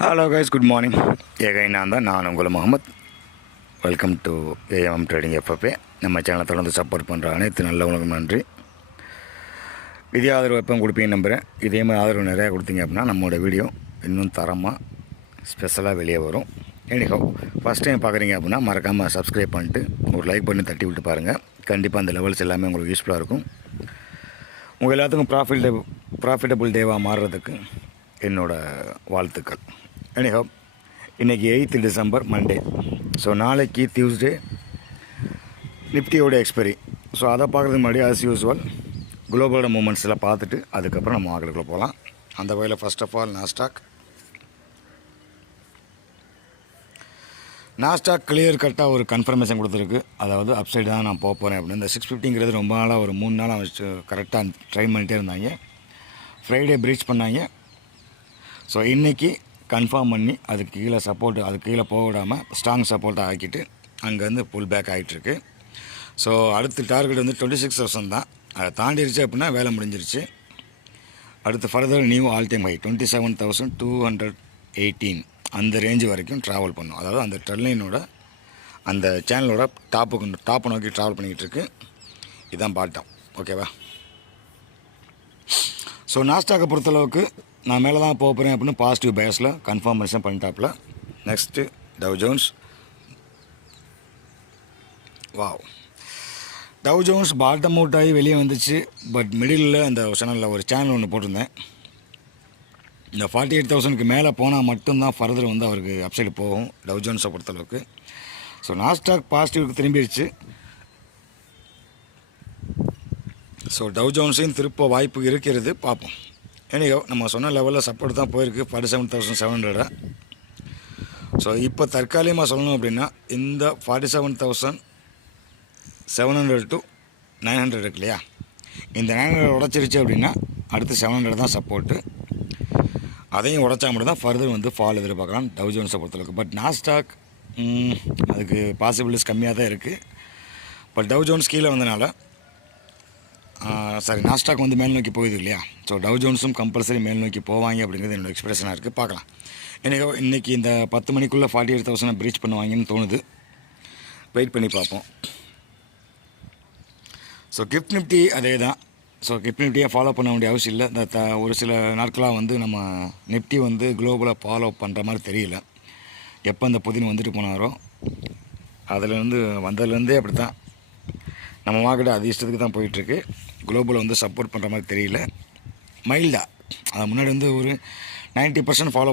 Hello guys, good morning. நான் உங்கள் Muhammad. Welcome to AM trading FFA. நம்ம சேனலை தொடர்ந்து சப்போர்ட் பண்ணுற அனைத்து நல்லவங்களுக்கும் நன்றி. இதே ஆதரவு எப்போ கொடுப்பீங்க நம்புகிறேன். இதே மாதிரி ஆதரவு நிறையா கொடுத்தீங்க அப்படின்னா நம்மளோட வீடியோ இன்னும் தரமாக ஸ்பெஷலாக வெளியே வரும். எனிஹோ, ஃபஸ்ட் டைம் பார்க்குறீங்க அப்படின்னா மறக்காமல் சப்ஸ்கிரைப் பண்ணிட்டு ஒரு லைக் பண்ணி தட்டி விட்டு பாருங்கள். கண்டிப்பாக அந்த லெவல்ஸ் எல்லாமே உங்களுக்கு யூஸ்ஃபுல்லாக இருக்கும். உங்கள் எல்லாத்துக்கும் ப்ராஃபிட்டபுள் டேவாக மாறுறதுக்கு என்னோடய வாழ்த்துக்கள். எனிஹோ, இன்றைக்கி 8th December மண்டே. ஸோ நாளைக்கு டியூஸ்டே நிஃப்டியோட எக்ஸ்பைரி. ஸோ அதை பார்க்குறதுக்கு முன்னாடி ஆஸ் யூஸ்வல் குளோபலோட மூமெண்ட்ஸ் எல்லாம் பார்த்துட்டு அதுக்கப்புறம் நம்ம மார்க்கெட்டுக்குள்ளே போகலாம். அந்த வகையில் first of all Nasdaq clear கட்டாக ஒரு கன்ஃபர்மேஷன் கொடுத்துருக்கு. அதாவது அப்சைடு தான் நான் போக போகிறேன் அப்படின்னு. இந்த 650ங்கிறது ரொம்ப நாளாக ஒரு 3 நாளாக வச்சு கரெக்டாக ட்ரை பண்ணிகிட்டே இருந்தாங்க. ஃப்ரைடே ப்ரீச் பண்ணாங்க. ஸோ இன்றைக்கி கன்ஃபார்ம் பண்ணி அதுக்கு கீழே போக விடாமல் ஸ்ட்ராங் சப்போர்ட்டை ஆக்கிட்டு அங்கேருந்து புல் பேக் ஆகிட்டுருக்கு. ஸோ அடுத்த டார்கெட் வந்து 26,000 தான். அதை தாண்டிடுச்சு அப்படின்னா வேலை முடிஞ்சிருச்சு. அடுத்து further new all time high 27,218 அந்த ரேஞ்சு வரைக்கும் ட்ராவல் பண்ணும். அதாவது அந்த ட்ரெல்லைனோட அந்த சேனலோட டாப்பை நோக்கி ட்ராவல் பண்ணிக்கிட்டு இருக்கு. இதுதான் பாட்டம். ஓகேவா? ஸோ நாஸ்டாக்கை பொறுத்தளவுக்கு நான் மேலே தான் போக போகிறேன் அப்படின்னு பாசிட்டிவ் பயஸில் கன்ஃபர்மேஷன் பண்ணிட்டாப்புல. Next Dow Jones bottom out ஆகி வெளியே வந்துச்சு. பட் மிடில் அந்த ஒரு சேனல் ஒன்று போட்டிருந்தேன். இந்த 48,000க்கு மேலே போனால் மட்டும்தான் ஃபர்தர் வந்து அவருக்கு அப்சைடு போகும் டவ் ஜோன்ஸை பொறுத்தளவுக்கு. ஸோ நாஸ்டாக் பாசிட்டிவ்க்கு திரும்பிடுச்சு. ஸோ டவ் ஜோன்ஸையும் திருப்ப வாய்ப்பு இருக்கிறது, பார்ப்போம். ஏனியோ நம்ம சொன்ன லெவலில் சப்போர்ட் தான் போயிருக்கு 47,700. ஸோ இப்போ தற்காலிகமாக சொல்லணும் அப்படின்னா இந்த 47,700 to 900 இருக்கு இல்லையா, இந்த 900 உடச்சிருச்சு அப்படின்னா அடுத்து 700 தான் சப்போர்ட்டு. அதையும் உடச்சா மட்டும் தான் ஃபர்தர் வந்து ஃபால் எதிர்பார்க்கலாம் டவ் ஜோன்ஸை பொறுத்தளவுக்கு. பட் நாஸ்டாக் அதுக்கு பாசிபிலிட்டிஸ் கம்மியாக தான் இருக்குது. பட் டவ் ஜோன்ஸ் கீழே வந்தனால நாஸ்டாக் வந்து மேல் நோக்கி போகுது இல்லையா. ஸோ டவ் ஜோன்ஸும் கம்பல்சரி மேல் நோக்கி போவாங்க அப்படிங்கிறது என்னோடய எக்ஸ்பிரஷனாக இருக்குது. பார்க்கலாம். இன்றைக்கி இந்த 10 மணிக்குள்ளே 48,000 ப்ரீச் பண்ணுவாங்கன்னு தோணுது. வெயிட் பண்ணி பார்ப்போம். ஸோ கிஃப்ட் நிஃப்டி அதே தான். ஸோ கிஃப்ட் நிஃப்டியை ஃபாலோ பண்ண வேண்டிய அவசியம் இல்லை. இந்த ஒரு சில நாட்களாக வந்து நம்ம நிஃப்டி வந்து குளோபலாக ஃபாலோ பண்ணுற மாதிரி தெரியல. எப்போ அந்த புதின் வந்துட்டு போனாரோ அதிலேருந்து வந்ததுலேருந்தே அப்படி தான் நம்ம மார்க்கெட்டு அது இஷ்டத்துக்கு தான் போயிட்டுருக்கு. குளோபலை வந்து சப்போர்ட் பண்ணுற மாதிரி தெரியல. மைல்டாக அதை முன்னாடி வந்து ஒரு 90% ஃபாலோ